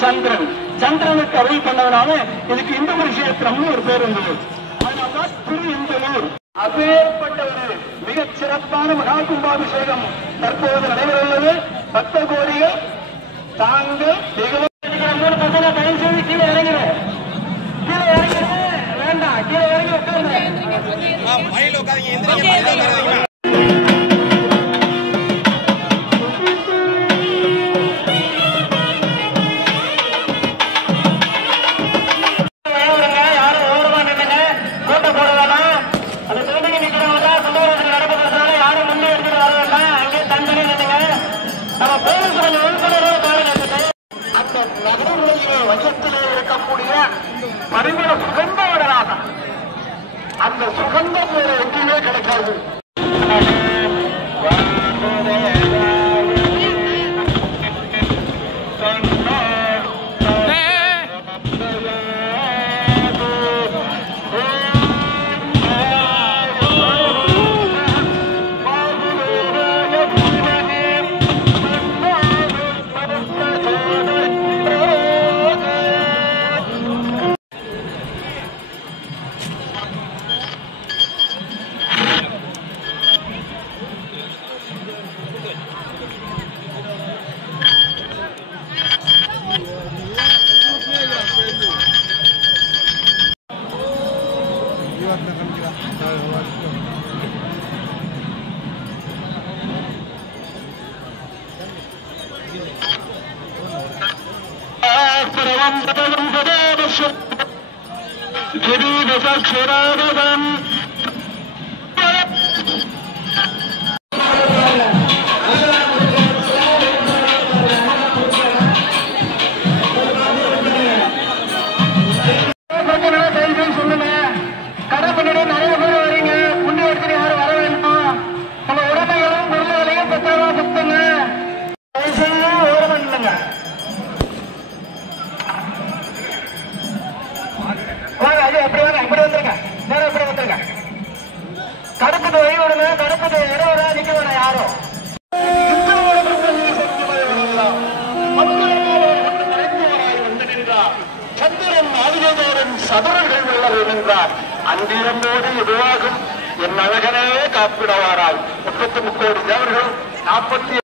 சந்திரன் சந்திரனுக்கு அருள் பண்ணவனால இதுக்கு இந்து கஷேத்திரம்னு ஒரு பேர் வந்தது. அதனால்தான் திரு இந்தலூர். அப்பேற்பட்ட ஒரு மிகச் சிறப்பான மகா கும்பாபிஷேகம் தற்போது நடைபெறவுள்ளது. பக்த கோடிகள் தாங்கள் மூணு பசங்க தயவு செய்து கீழே இறங்கிற வேண்டாம், கீழே இறங்கி உட்காருங்க. வசத்திலே இருக்கக்கூடிய பரிமள சுகந்த விடலாக அந்த சுகந்தம் வேற எங்கேயுமே கிடைக்காது. கடுப்பது வழி விடுங்க, கடுப்பது இடவரா நிக்க வேணாம் யாரும். சந்திரன் ஆதிதோரன் சதுரர்கள் வெள்ளவர் என்றார். அந்திரம்போடு எதுவாகும் என் அழகனே காப்பிடவாராய் 33 கோடி தேவர்கள் 40